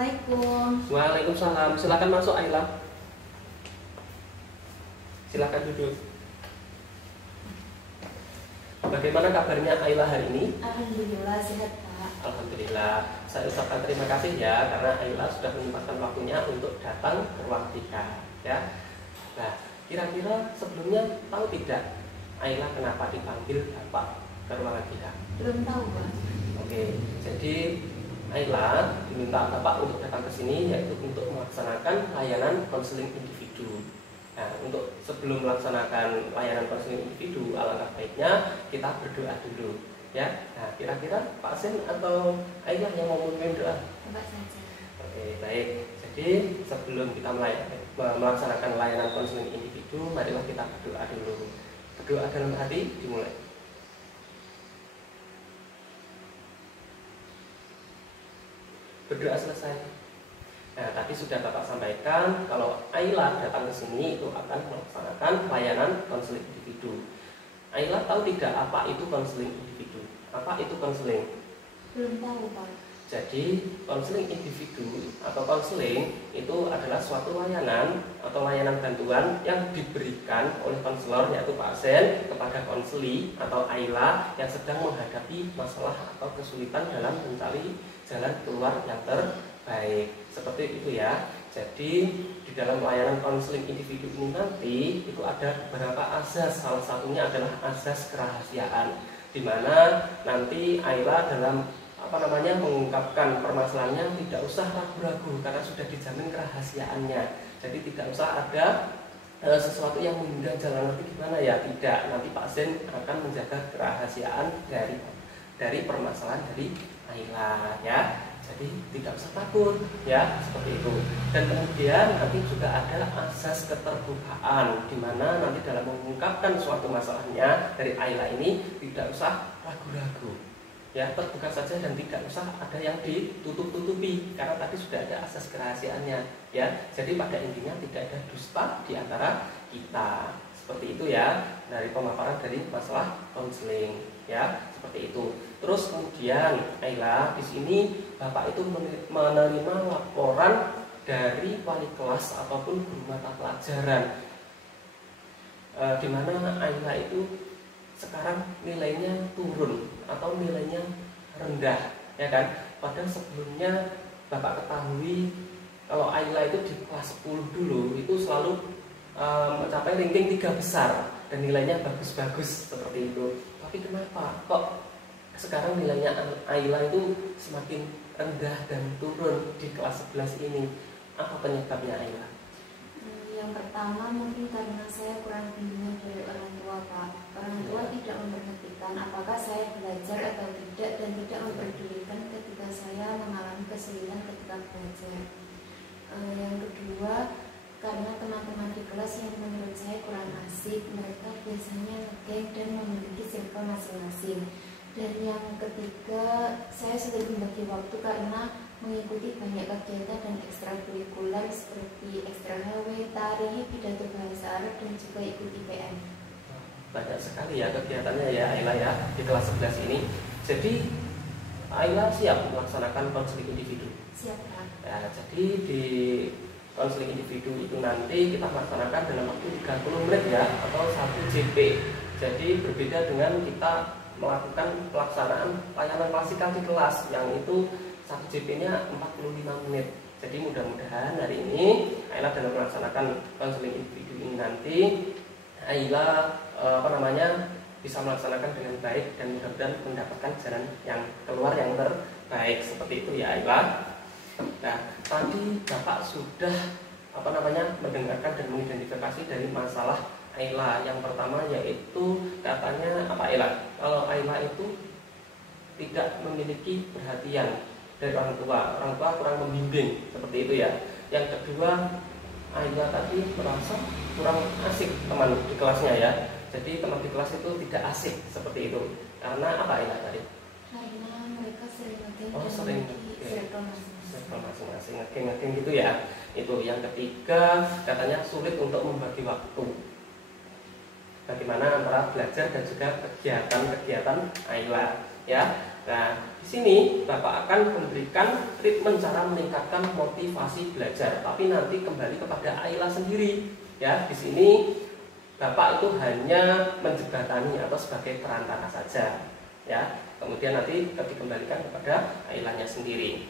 Assalamualaikum. Waalaikumsalam. Silakan masuk Ayla. Silakan duduk. Bagaimana kabarnya Ayla hari ini? Alhamdulillah sehat Pak. Alhamdulillah. Saya ucapkan terima kasih ya karena Ayla sudah menyempatkan waktunya untuk datang ke ruang kita. Ya. Nah, kira-kira sebelumnya tahu tidak Ayla kenapa dipanggil Bapak ke ruangan kita? Belum tahu Pak. Oke, jadi Ayla diminta Bapak untuk datang ke sini yaitu untuk melaksanakan layanan konseling individu. Nah, untuk sebelum melaksanakan layanan konseling individu, alangkah baiknya kita berdoa dulu, ya. Nah, kira-kira Pak Sen atau Ayla yang mau memimpin doa? Bapak saja. Oke, baik. Jadi sebelum kita melaksanakan layanan konseling individu, marilah kita berdoa dulu. Berdoa dalam hati dimulai. Berdoa selesai. Nah, tadi sudah Bapak sampaikan kalau Ayla datang ke sini itu akan melaksanakan layanan konseling individu. Ayla tahu tidak apa itu konseling individu? Apa itu konseling? Belum tahu Pak. Jadi konseling individu atau konseling itu adalah suatu layanan atau layanan bantuan yang diberikan oleh konselor yaitu pasien kepada konseli atau Ayla yang sedang menghadapi masalah atau kesulitan dalam mencari jalan keluar yang terbaik. Seperti itu ya. Jadi di dalam layanan konseling individu ini nanti itu ada beberapa azas. Salah satunya adalah azas kerahasiaan, di mana nanti Ayla dalam mengungkapkan permasalahannya tidak usah ragu-ragu karena sudah dijamin kerahasiaannya. Jadi tidak usah ada sesuatu yang menunda jalan nanti gimana ya, tidak. Nanti pasien akan menjaga kerahasiaan dari permasalahan dari Ayla ya. Jadi tidak usah takut ya, seperti itu. Dan kemudian nanti juga ada asas keterbukaan, di mana nanti dalam mengungkapkan suatu masalahnya dari Ayla ini tidak usah ragu-ragu. Ya, terbuka saja dan tidak usah ada yang ditutup-tutupi karena tadi sudah ada asas kerahasiaannya ya. Jadi pada intinya tidak ada dusta di antara kita. Seperti itu ya, dari pemaparan dari masalah konseling ya, seperti itu. Terus kemudian Ayla di sini Bapak itu menerima laporan dari wali kelas ataupun guru mata pelajaran di mana Ayla itu sekarang nilainya turun atau nilainya rendah ya kan. Padahal sebelumnya Bapak ketahui kalau Ayla itu di kelas 10 dulu itu selalu mencapai ranking 3 besar dan nilainya bagus-bagus seperti itu. Tapi kenapa kok sekarang nilainya Ayla itu semakin rendah dan turun di kelas 11 ini? Apa penyebabnya Ayla? Yang pertama mungkin karena saya kurang bimbingan dari orang tua Pak. Orang tua tidak memperhatikan apakah saya belajar atau tidak dan tidak memperdulikan ketika saya mengalami kesulitan ketika belajar. Yang kedua, karena teman-teman di kelas yang menurut saya kurang asik, mereka biasanya ngegeng dan memiliki circle masing-masing. Dan yang ketiga, saya sudah membagi waktu karena mengikuti banyak kegiatan dan ekstrakurikuler seperti ekstra HW, tari, pidato bahasa Arab, dan juga ikut IPM. Banyak sekali ya kegiatannya ya Ayla ya di kelas 11 ini. Jadi Ayla siap melaksanakan konseling individu? Siap Pak. Ya, jadi di konseling individu itu nanti kita melaksanakan dalam waktu 30 menit ya, atau 1 JP. Jadi berbeda dengan kita melakukan pelaksanaan layanan klasikal di kelas yang itu 1 JP-nya 45 menit. Jadi mudah-mudahan hari ini Ayla dalam melaksanakan konseling individu ini nanti Ayla bisa melaksanakan dengan baik dan mudah-mudahan mendapatkan jalan yang keluar yang terbaik. Seperti itu ya Ayla. Nah, tadi Bapak sudah mendengarkan dan mengidentifikasi dari masalah Ayla. Yang pertama yaitu katanya apa Ayla? Kalau Ayla itu tidak memiliki perhatian dari orang tua kurang membimbing, seperti itu ya. Yang kedua, Ayla tadi merasa kurang asik teman di kelasnya ya. Jadi teman di kelas itu tidak asik seperti itu. Karena apa Ayla tadi? Karena mereka sering ngegeng circle masing-masing ngegeng gitu ya. Itu yang ketiga, katanya sulit untuk membagi waktu. Bagaimana antara belajar dan juga kegiatan-kegiatan Ayla. ya. Nah, di sini Bapak akan memberikan treatment cara meningkatkan motivasi belajar, tapi nanti kembali kepada Ayla sendiri, ya. Di sini Bapak itu hanya menjembatani atau sebagai perantara saja, ya. Kemudian nanti dikembalikan kepada Aylanya sendiri.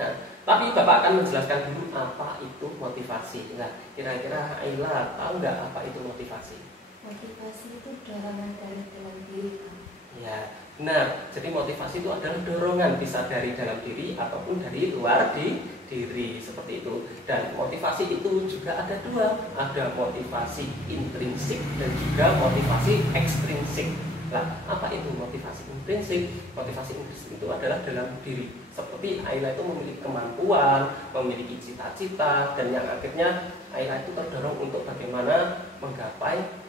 Nah, tapi Bapak akan menjelaskan dulu apa itu motivasi. Nah, kira-kira Ayla tahu nggak apa itu motivasi? Motivasi itu dorongan dari dalam diri. Ya, benar. Jadi motivasi itu adalah dorongan, bisa dari dalam diri ataupun dari luar diri, seperti itu. Dan motivasi itu juga ada dua, ada motivasi intrinsik dan juga motivasi ekstrinsik. Nah, apa itu motivasi intrinsik? Motivasi intrinsik itu adalah dalam diri. Seperti Ayla itu memiliki kemampuan, memiliki cita-cita, dan yang akhirnya Ayla itu terdorong untuk bagaimana menggapai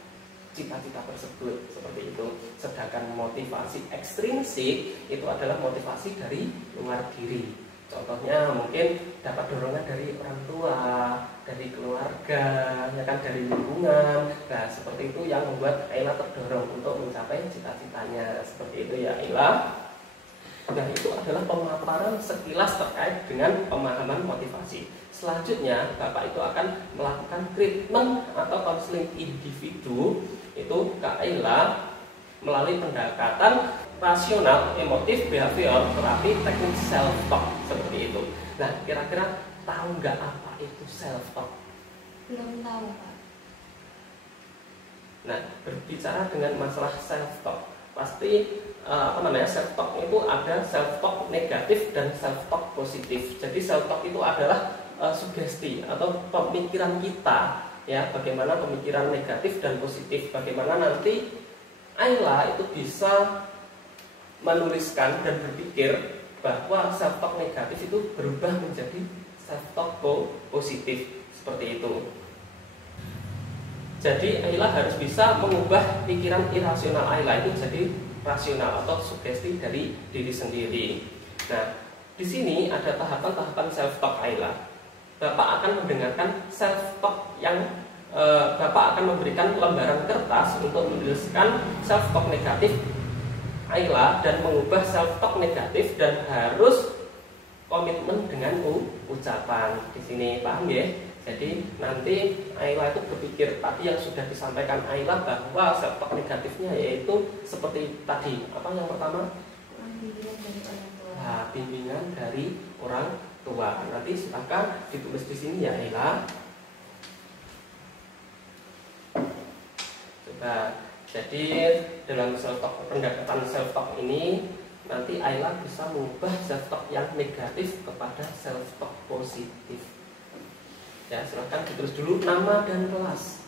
cita-cita tersebut, seperti itu. Sedangkan motivasi ekstrinsik itu adalah motivasi dari luar diri. Contohnya mungkin dapat dorongan dari orang tua, dari keluarga, ya kan, dari lingkungan. Nah, seperti itu yang membuat Ayla terdorong untuk mencapai cita-citanya. Seperti itu ya Ayla. Nah, itu adalah pemaparan sekilas terkait dengan pemahaman motivasi. Selanjutnya, Bapak itu akan melakukan treatment atau konseling individu itu ke Ayla melalui pendekatan rasional, emotif, behavior, terapi, teknik self talk, seperti itu. Nah, kira-kira tahu nggak apa itu self talk? Belum tahu, Pak. Nah, berbicara dengan masalah self talk, pasti self talk itu ada self talk negatif dan self talk positif. Jadi self talk itu adalah sugesti atau pemikiran kita, ya, bagaimana pemikiran negatif dan positif, bagaimana nanti Ayla itu bisa menuliskan dan berpikir bahwa self talk negatif itu berubah menjadi self talk positif, seperti itu. Jadi Ayla harus bisa mengubah pikiran irasional Ayla itu jadi rasional atau sugesti dari diri sendiri. Nah, di sini ada tahapan-tahapan self talk Ayla. Bapak akan mendengarkan self talk yang Bapak akan memberikan lembaran kertas untuk menuliskan self talk negatif Ayla dan mengubah self talk negatif, dan harus komitmen dengan ucapan. Di sini paham ya? Jadi nanti Ayla itu berpikir tadi yang sudah disampaikan Ayla bahwa self talk negatifnya yaitu seperti tadi. Apa yang pertama? Bimbingan dari orang tua. Nah, bimbingan dari orang tua. Nanti silakan ditulis di sini ya Ayla. Coba. Jadi dalam self talk, pendekatan self talk ini nanti Ayla bisa mengubah self talk yang negatif kepada self talk positif. Ya, silahkan ditulis dulu nama dan kelas.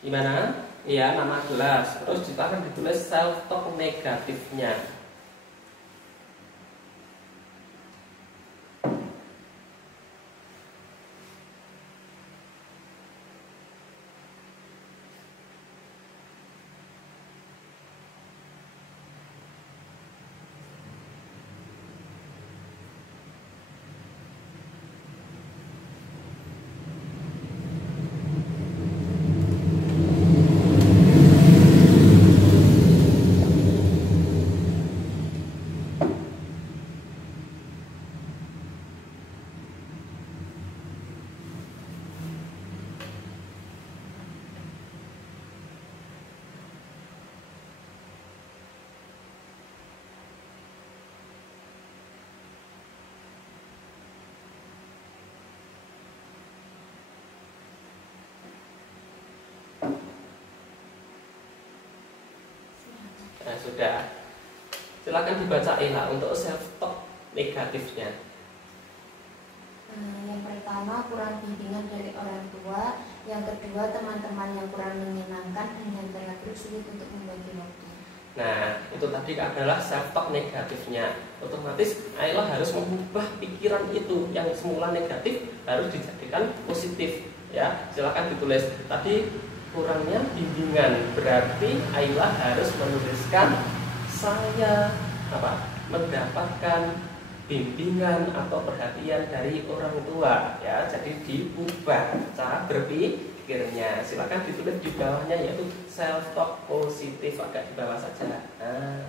Gimana? Iya, nama kelas. Terus juga akan ditulis self talk negatifnya. Nah, sudah. Silakan dibaca Ayla untuk self talk negatifnya. Yang pertama, kurang bimbingan dari orang tua. Yang kedua, teman-teman yang kurang menyenangkan dan yang terakhir sulit untuk membagi waktu. Nah, itu tadi adalah self talk negatifnya. Otomatis Ayla harus mengubah pikiran itu yang semula negatif harus dijadikan positif. Ya, silakan ditulis. Tadi kurangnya bimbingan, berarti Ayla harus menuliskan saya mendapatkan bimbingan atau perhatian dari orang tua, ya. Jadi diubah cara berpikirnya. Silakan ditulis di bawahnya, yaitu self talk positif, agak di bawah saja. Nah,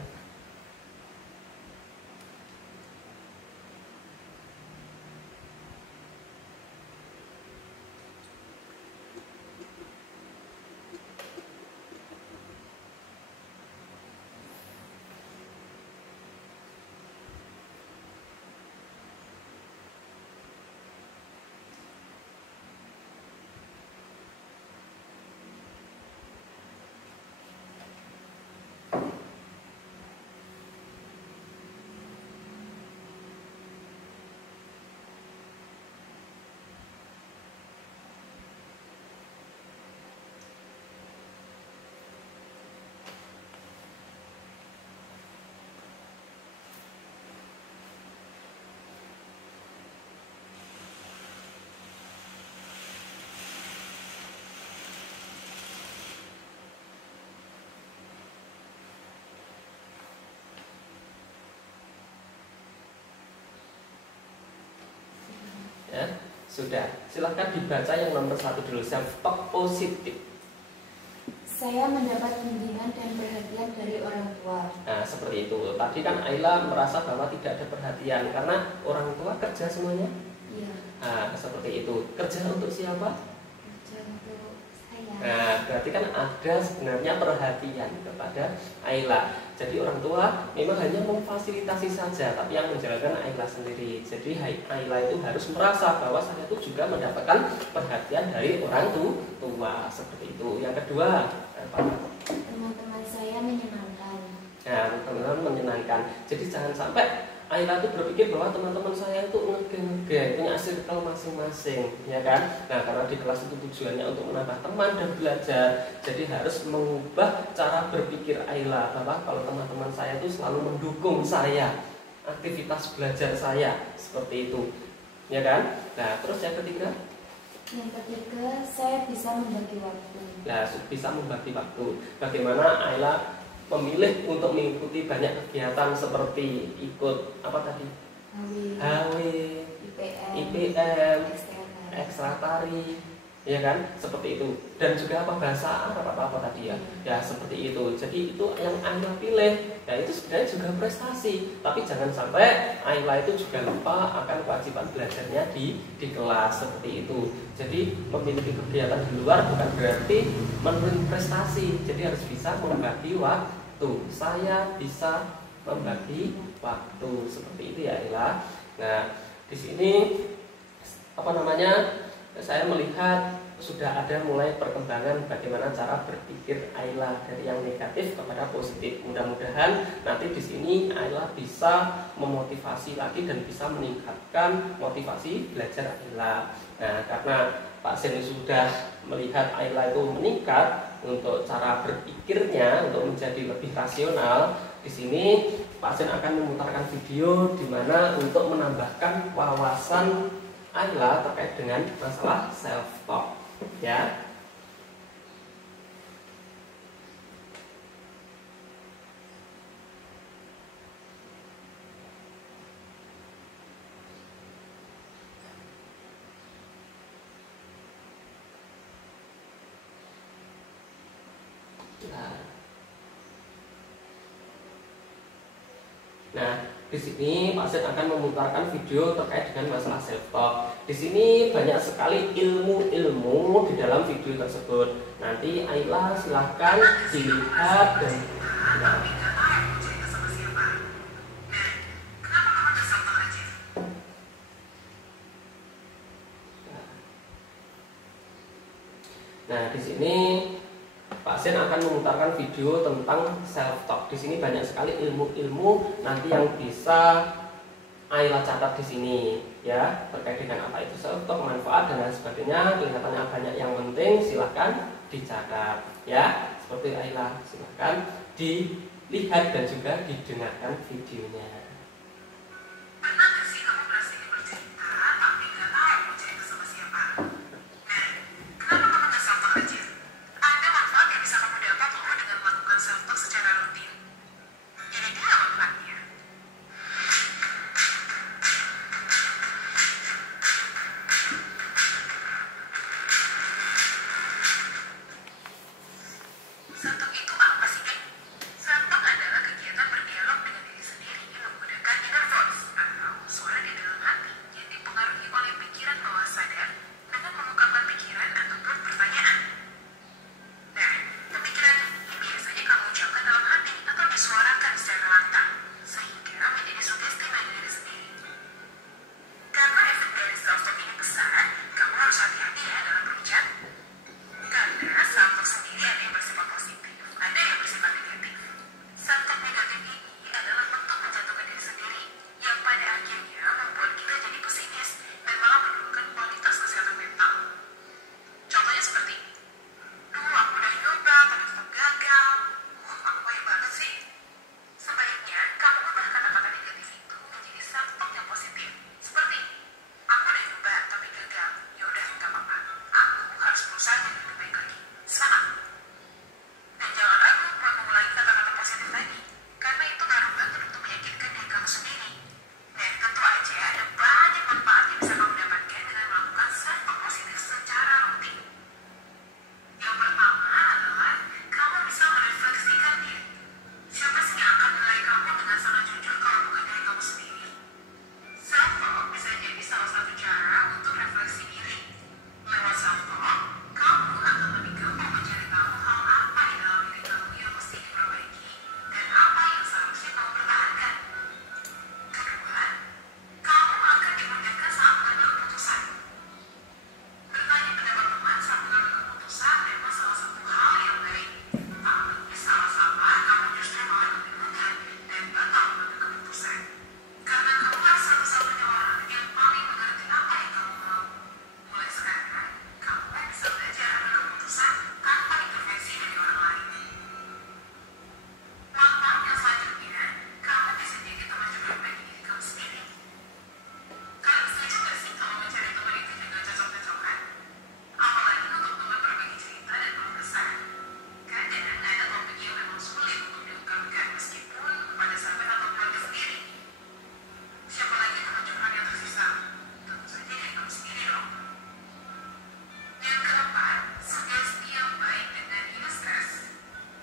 ya, sudah. Silahkan dibaca yang nomor 1 dulu, self talk positif. Saya mendapat bimbingan dan perhatian dari orang tua. Nah, seperti itu. Tadi kan Ayla merasa bahwa tidak ada perhatian karena orang tua kerja semuanya. Iya. Nah, seperti itu. Kerja untuk siapa? Kerja untuk saya. Nah, berarti kan ada sebenarnya perhatian kepada Ayla. Jadi orang tua memang hanya memfasilitasi saja, tapi yang menjalankan Ayla sendiri. Jadi Ayla itu harus merasa bahwa saya itu juga mendapatkan perhatian dari orang tua, seperti itu. Yang kedua, teman-teman saya menyenangkan. nah, teman-teman menyenangkan. Jadi jangan sampai Ayla itu berpikir bahwa teman-teman saya itu ngege, punya circle masing-masing, ya kan? Nah, karena di kelas itu tujuannya untuk menambah teman dan belajar, jadi harus mengubah cara berpikir Ayla bahwa kalau teman-teman saya itu selalu mendukung saya, aktivitas belajar saya, seperti itu, ya kan? Nah, terus yang ketiga? Yang ketiga, saya bisa membagi waktu. Nah, bisa membagi waktu. Bagaimana Ayla memilih untuk mengikuti banyak kegiatan seperti ikut apa tadi? HW, IPM, ekstra tari, ya kan? Seperti itu. Dan juga apa bahasa Arab apa tadi ya? Ya, seperti itu. Jadi itu yang Ayla pilih. Ya, itu sebenarnya juga prestasi. Tapi jangan sampai Ayla itu juga lupa akan kewajiban belajarnya di kelas, seperti itu. Jadi memiliki kegiatan di luar bukan berarti menurunkan prestasi. Jadi harus bisa membagi waktu. Saya bisa membagi waktu, seperti itu ya Ayla. Nah, di sini saya melihat sudah ada mulai perkembangan bagaimana cara berpikir Ayla dari yang negatif kepada positif. Mudah-mudahan nanti di sini Ayla bisa memotivasi lagi dan bisa meningkatkan motivasi belajar Ayla. Nah, karena Pak Sen sudah melihat Ayla itu meningkat untuk cara berpikirnya untuk menjadi lebih rasional. Di sini Pak Sen akan memutarkan video di mana untuk menambahkan wawasan Ayla terkait dengan masalah self talk, ya. Nah, di sini Pak Sen akan memutarkan video terkait dengan masalah self talk. Di sini banyak sekali ilmu-ilmu di dalam video tersebut. Nanti Ayla silahkan dilihat dan nah, di sini Pak Sen akan memutarkan video tentang self talk. Di sini banyak sekali ilmu-ilmu nanti yang bisa Ayla catat di sini, ya, terkait dengan apa itu self talk, manfaat dan lain sebagainya. Kelihatannya banyak yang penting, silahkan dicatat, ya. Seperti Ayla, silahkan lihat dan juga didengarkan videonya. Pernah nggak sih kamu merasa ingin bercerita tapi nggak tahu mau cerita sama siapa? Nah, kenapa kamu nggak self-talk aja? Ada manfaat yang bisa kamu dapat loh dengan melakukan self-talk secara rutin. Jadi dia manfaatnya. Self-talk itu apa sih, Kak? Self-talk adalah kegiatan berdialog dengan diri sendiri menggunakan inner voice atau suara di dalam hati yang dipengaruhi oleh pikiran bawah sadar dengan mengungkapkan pikiran ataupun pertanyaan. Nah, pemikiran ini biasanya kamu ucapkan dalam hati atau disuarakan secara lantang sehingga menjadi sugesti bagi diri sendiri. Karena efek dari self-talk ini besar, kamu harus hati-hati ya dalam berucap. Karena self-talk sendiri ada yang bersifat positif, ada yang bersifat negatif. Self-talk negatif ini adalah bentuk menjatuhkan diri sendiri yang pada akhirnya membuat kita jadi pesimis dan malah menurunkan kualitas kesehatan mental. Contohnya seperti, duh aku udah nyoba tapi tetap gagal, aku payah banget sih. Sebaiknya kamu ubah kata-kata negatif itu menjadi self-talk yang positif. Seperti, aku udah nyoba tapi gagal, yaudah gak apa-apa, aku harus berusaha jadi lebih baik lagi. Semangat! Dan jangan ragu buat mengulangi kata-kata positif tadi, karena itu ngaruh banget untuk meyakinkan diri kamu sendiri. Dan tentu aja ada banyak manfaat yang bisa kamu dapatkan dengan melakukan self-talk positif secara rutin. Yang pertama adalah kamu bisa merefleksikan diri. Siapa sih yang akan menilai kamu dengan sangat jujur kalau bukan diri kamu sendiri? Self-talk bisa jadi salah satu cara untuk refleksi diri. Lewat self-talk, kamu akan lebih gampang mencari tahu hal apa di dalam diri kamu yang mesti diperbaiki dan apa yang seharusnya kamu pertahankan. Kedua, kamu akan dimudahkan saat mengambil keputusan. Bertanya pendapat teman saat mengambil keputusan memang salah satu hal yang baik. Tapi salah kamu justru malah membingungkan dan batal mengambil keputusan. Karena kamu kan satu-satunya orang yang paling mengerti apa yang kamu mau. Mulai sekarang, kamu bisa belajar ambil keputusan tanpa intervensi dari orang lain. Manfaat yang selanjutnya, kamu bisa jadi teman curhat bagi diri kamu sendiri. Kalian setuju nggak sih kalau mencari teman itu juga cocok-cocokan? Apalagi untuk teman berbagi cerita dan keluh kesah. Kadang ada topik yang memang sulit untuk diungkapkan meskipun kepada sahabat atau keluarga sendiri. Siapa lagi teman curhat yang tersisa? Tentu saja diri kamu sendiri dong. Yang keempat, sugesti yang baik dengan eustress.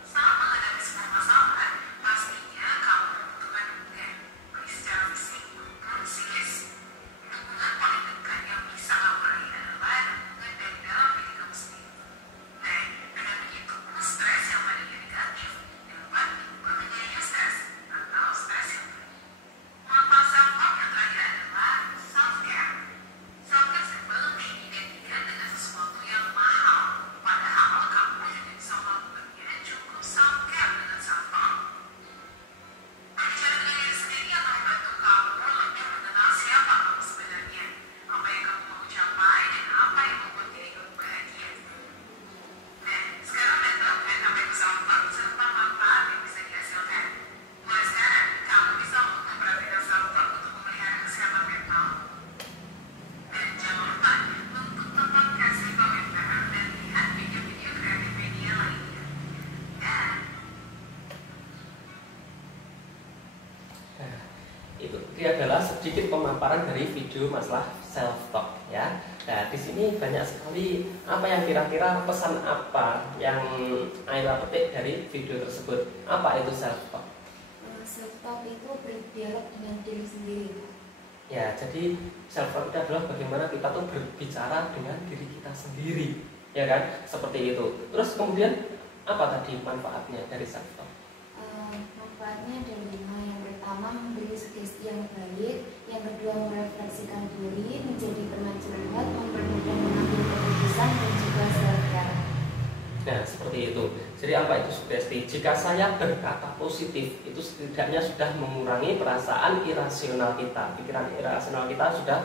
Saat menghadapi sebuah masalah, pastinya kamu membutuhkan dukungan, baik secara fisik maupun psikis. Dukungan paling dekat yang bisa kamu raih adalah dukungan dari dalam diri kamu sendiri. Nah, dengan begitu, stres yang tadinya negatif dapat berubah menjadi eustress atau stres yang baik. Manfaat self-talk yang terakhir adalah self-care. Self-care sebelum diidentikan dengan sesuatu yang mahal, padahal kamu juga bisa melakukannya cukup self-care dengan self-talk. Berbicara dengan diri sendiri akan membantu kamu lebih mengenal siapa kamu sebenarnya, apa yang kamu mau capai, dan apa yang membuat diri kamu bahagia. Nah, sekarang udah tahu kan apa itu self-talk serta manfaat yang bisa dihasilkan. Mulai sekarang, kamu bisa memperhatikan self-talk untuk memelihara kesehatan mental. Dan jangan lupa untuk tetap kasih komentar dan lihat video-video kreatif media lainnya. Dan Nah, itu dia adalah sedikit pemaparan dari video masalah self-talk ya. Nah, di sini banyak sekali apa yang kira-kira pesan apa yang Ayla petik dari video tersebut. Apa itu self-talk? Self-talk itu berdialog dengan diri sendiri. Ya, jadi self-talk itu adalah bagaimana kita tuh berbicara dengan diri kita sendiri, ya kan? Seperti itu. Terus kemudian apa tadi manfaatnya dari self-talk? Manfaatnya ada 5. Yang pertama, memberi sugesti yang baik. Yang kedua, merefleksikan diri, menjadi teman curhat, mempermudah mengambil keputusan, dan juga self-care. Nah, seperti itu. Jadi apa itu sugesti? Jika saya berkata positif, itu setidaknya sudah mengurangi perasaan irasional kita. Pikiran irasional kita sudah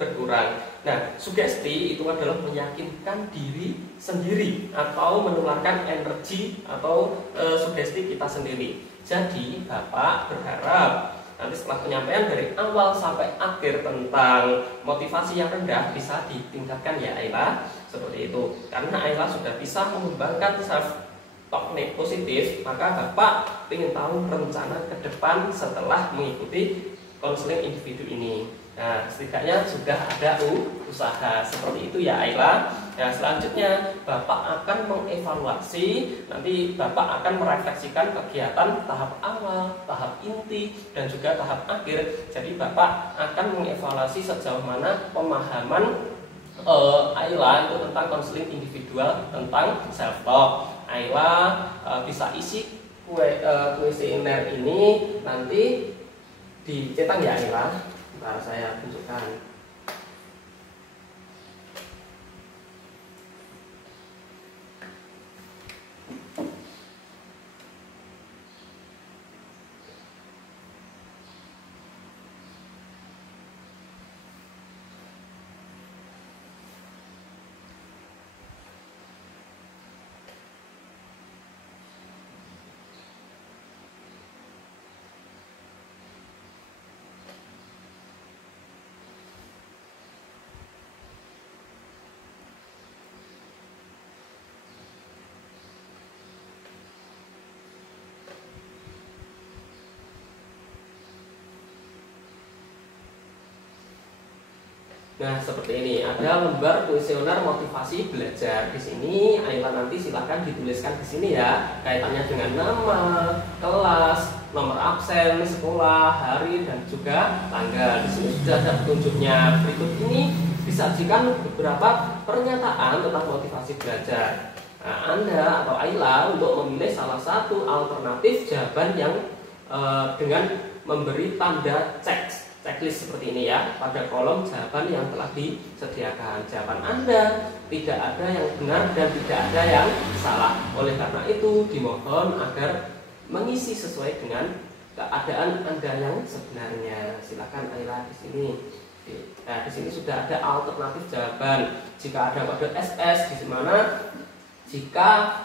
berkurang. Nah, sugesti itu adalah meyakinkan diri sendiri atau menularkan energi atau sugesti kita sendiri. Jadi Bapak berharap nanti setelah penyampaian dari awal sampai akhir tentang motivasi yang rendah bisa ditingkatkan ya Ayla, seperti itu. Karena Ayla sudah bisa mengembangkan self talk positif, maka Bapak ingin tahu rencana ke depan setelah mengikuti konseling individu ini. Nah, setidaknya sudah ada usaha seperti itu ya Ayla. Nah, selanjutnya Bapak akan mengevaluasi, nanti Bapak akan merefleksikan kegiatan tahap awal, tahap inti, dan juga tahap akhir. Jadi Bapak akan mengevaluasi sejauh mana pemahaman Ayla itu tentang konseling individual, tentang self talk. Ayla bisa isi kuesioner ini nanti dicetak ya Ayla. Ntar saya tunjukkan. Nah, seperti ini ada lembar kuesioner motivasi belajar. Di sini Ayla nanti silahkan dituliskan di sini ya, kaitannya dengan nama, kelas, nomor absen, sekolah, hari, dan juga tanggal. Di sini sudah ada petunjuknya. Berikut ini disajikan beberapa pernyataan tentang motivasi belajar. Nah, Anda atau Ayla untuk memilih salah satu alternatif jawaban yang dengan memberi tanda checklist seperti ini ya, pada kolom jawaban yang telah disediakan. Jawaban Anda tidak ada yang benar dan tidak ada yang salah. Oleh karena itu dimohon agar mengisi sesuai dengan keadaan Anda yang sebenarnya. Silakan Ayla di sini. Nah, di sini sudah ada alternatif jawaban. Jika ada kode SS di mana jika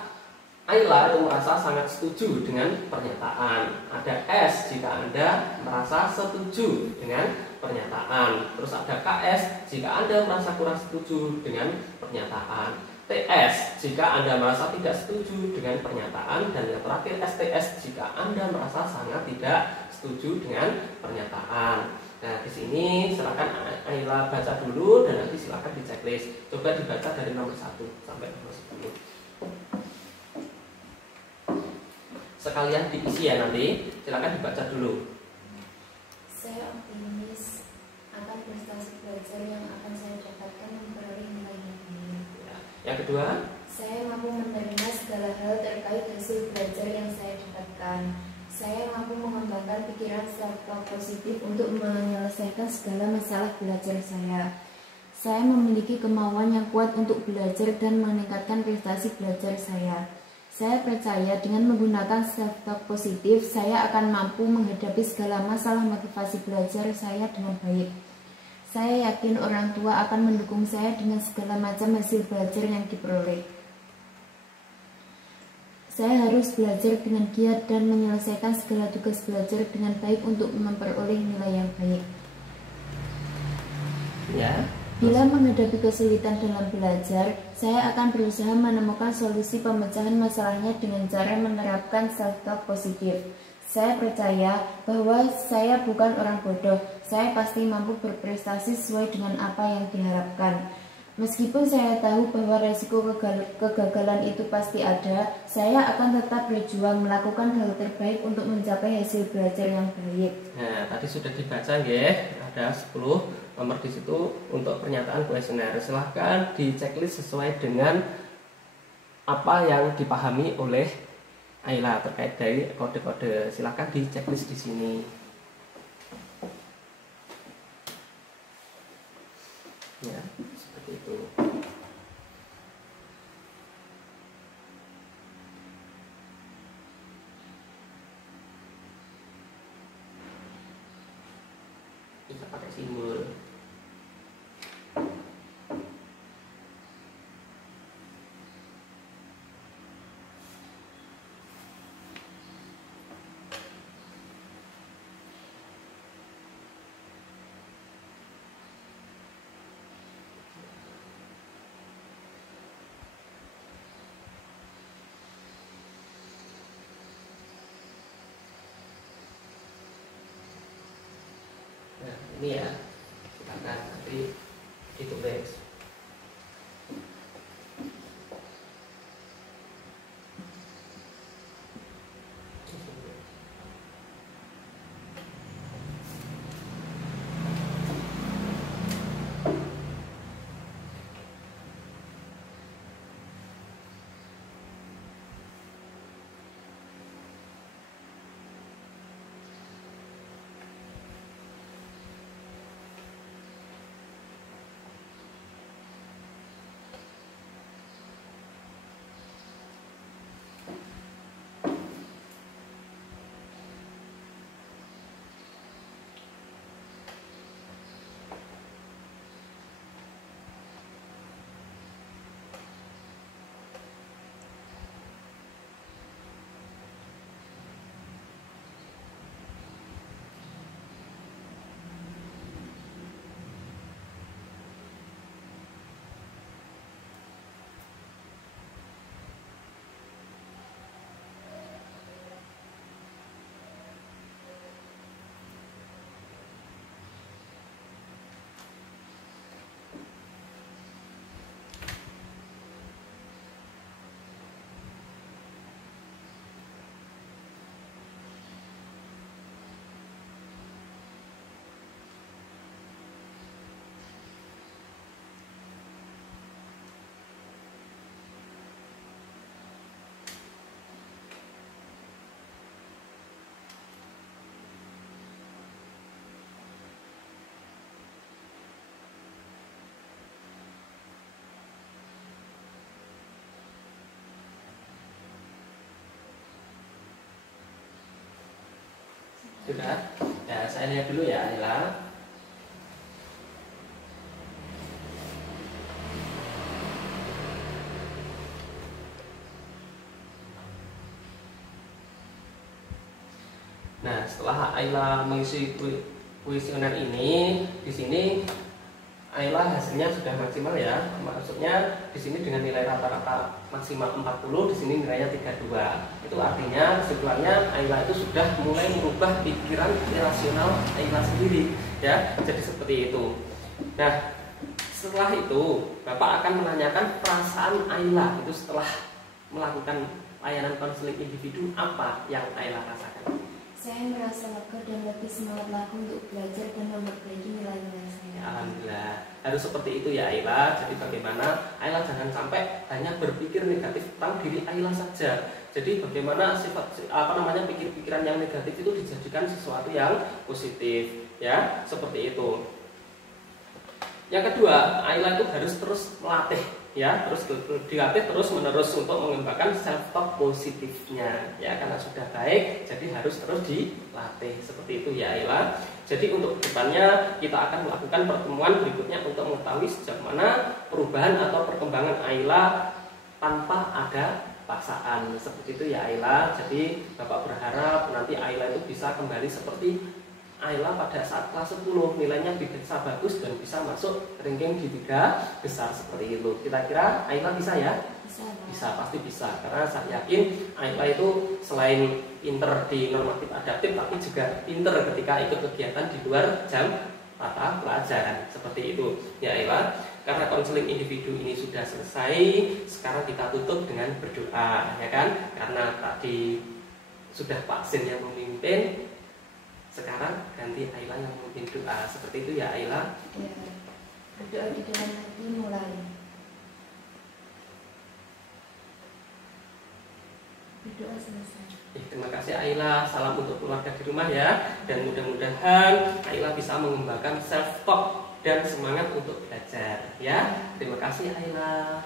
Ayla itu merasa sangat setuju dengan pernyataan. Ada S jika Anda merasa setuju dengan pernyataan. Terus ada KS jika Anda merasa kurang setuju dengan pernyataan. TS jika Anda merasa tidak setuju dengan pernyataan. Dan yang terakhir STS jika Anda merasa sangat tidak setuju dengan pernyataan. Nah, di sini silakan Ayla baca dulu dan nanti silakan di checklist. Coba dibaca dari nomor 1 sampai nomor 10. Sekalian diisi ya nanti, silakan dibaca dulu. Saya optimis akan prestasi belajar yang akan saya dapatkan memperoleh nilai yang baik. Ya. Yang kedua, saya mampu menerima segala hal terkait hasil belajar yang saya dapatkan. Saya mampu mengembangkan pikiran self-talk positif untuk menyelesaikan segala masalah belajar saya. Saya memiliki kemauan yang kuat untuk belajar dan meningkatkan prestasi belajar saya. Saya percaya dengan menggunakan self-talk positif, saya akan mampu menghadapi segala masalah motivasi belajar saya dengan baik. Saya yakin orang tua akan mendukung saya dengan segala macam hasil belajar yang diperoleh. Saya harus belajar dengan giat dan menyelesaikan segala tugas belajar dengan baik untuk memperoleh nilai yang baik. ya. Bila menghadapi kesulitan dalam belajar, saya akan berusaha menemukan solusi pemecahan masalahnya dengan cara menerapkan self-talk positif. Saya percaya bahwa saya bukan orang bodoh. Saya pasti mampu berprestasi sesuai dengan apa yang diharapkan. Meskipun saya tahu bahwa resiko kegagalan itu pasti ada, saya akan tetap berjuang melakukan hal terbaik untuk mencapai hasil belajar yang baik. Nah, tadi sudah dibaca ya, ada 10 nomor di situ untuk pernyataan kuesioner. Silahkan di checklist sesuai dengan apa yang dipahami oleh Ayla terkait dari kode-kode. Silahkan di checklist di sini. Ya, seperti itu. Bisa pakai simbol. Nah, ini ya, silakan nanti ditulis. Sudah? Ya, saya lihat dulu ya, Ayla. Nah, setelah Ayla mengisi kuesioner ini, di sini Ayla hasilnya sudah maksimal ya. Maksudnya di sini dengan nilai rata-rata maksimal 40, di sini nilainya 32. Itu artinya kesimpulannya Ayla itu sudah mulai merubah pikiran irasional Ayla sendiri ya. Jadi seperti itu. Nah, setelah itu Bapak akan menanyakan perasaan Ayla itu setelah melakukan layanan konseling individu, apa yang Ayla rasakan? Saya merasa lega dan lebih semangat lagi untuk belajar dan memperbaiki nilai-nilai saya. Alhamdulillah, harus seperti itu ya Ayla. Jadi bagaimana Ayla jangan sampai hanya berpikir negatif tentang diri Ayla saja. Jadi bagaimana pikir-pikiran yang negatif itu dijadikan sesuatu yang positif ya, seperti itu. Yang kedua, Ayla itu harus terus melatih ya, terus dilatih terus menerus untuk mengembangkan self talk positifnya ya, karena sudah baik jadi harus terus dilatih seperti itu ya Ayla. Jadi untuk depannya kita akan melakukan pertemuan berikutnya untuk mengetahui sejauh mana perubahan atau perkembangan Ayla tanpa ada paksaan seperti itu ya Ayla. Jadi Bapak berharap nanti Ayla itu bisa kembali seperti Ayla pada saat kelas 10, nilainya bisa bagus dan bisa masuk ranking di 3 besar seperti itu. Kira-kira Ayla bisa ya? Bisa, Pak. Bisa, pasti bisa. Karena saya yakin Ayla itu selain pinter di normatif adaptif, tapi juga pinter ketika ikut kegiatan di luar jam mata pelajaran seperti itu ya Ayla. Karena konseling individu ini sudah selesai, sekarang kita tutup dengan berdoa ya kan? Karena tadi sudah Pak Sen yang memimpin, sekarang ganti Ayla yang memimpin doa seperti itu ya Ayla. Ya, berdoa di dalam hati mulai. Berdoa selesai. Terima kasih Ayla, salam untuk keluarga di rumah ya. Dan mudah-mudahan Ayla bisa mengembangkan self talk dan semangat untuk belajar ya. Terima kasih Ayla.